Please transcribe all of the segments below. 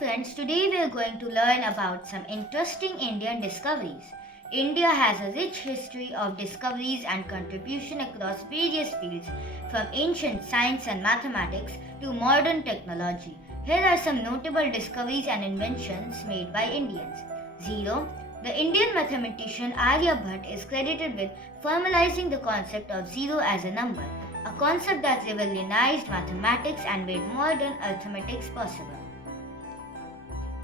friends, today we are going to learn about some interesting Indian discoveries. India has a rich history of discoveries and contribution across various fields, from ancient science and mathematics to modern technology. Here are some notable discoveries and inventions made by Indians. 0. The Indian mathematician Aryabhatta is credited with formalizing the concept of zero as a number, a concept that revolutionized mathematics and made modern arithmetic possible.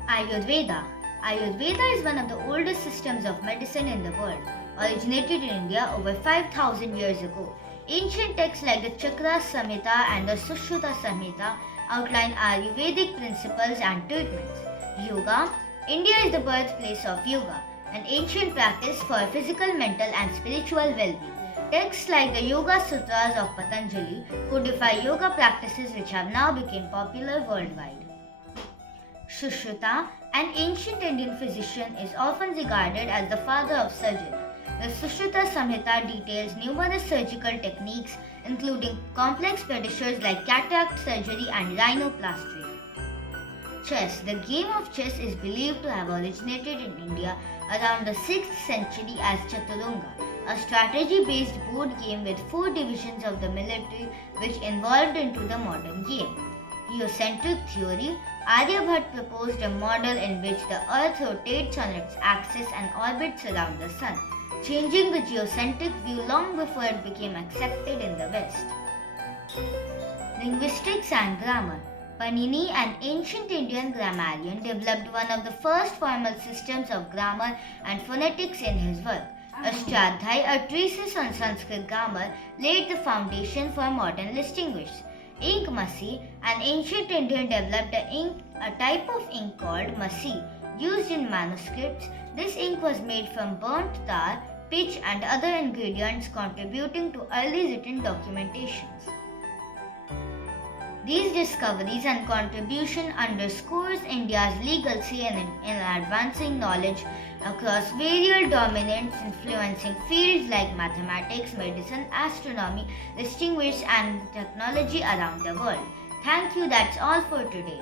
Ayurveda. Ayurveda is one of the oldest systems of medicine in the world, originated in India over 5,000 years ago. Ancient texts like the Chakra Samhita and the Sushruta Samhita outline Ayurvedic principles and treatments. Yoga. India is the birthplace of yoga, an ancient practice for physical, mental, and spiritual well-being. Texts like the Yoga Sutras of Patanjali codify yoga practices which have now become popular worldwide. Sushruta, an ancient Indian physician, is often regarded as the father of surgery. The Sushruta Samhita details numerous surgical techniques, including complex procedures like cataract surgery and rhinoplasty. Chess. The game of chess is believed to have originated in India around the 6th century as Chaturanga, a strategy-based board game with 4 divisions of the military which evolved into the modern game. Geocentric theory. Aryabhatta proposed a model in which the Earth rotates on its axis and orbits around the Sun, changing the geocentric view long before it became accepted in the West. Linguistics and grammar. Panini, an ancient Indian grammarian, developed one of the first formal systems of grammar and phonetics in his work. Ashtadhyayi, a treatise on Sanskrit grammar, laid the foundation for modern distinguish. Ink masi, an ancient Indian developed a type of ink called masi, used in manuscripts. This ink was made from burnt tar, pitch and other ingredients, contributing to early written documentations. These discoveries and contribution underscores India's legacy in advancing knowledge across various domains influencing fields like mathematics, medicine, astronomy, distinguished and technology around the world. Thank you, that's all for today.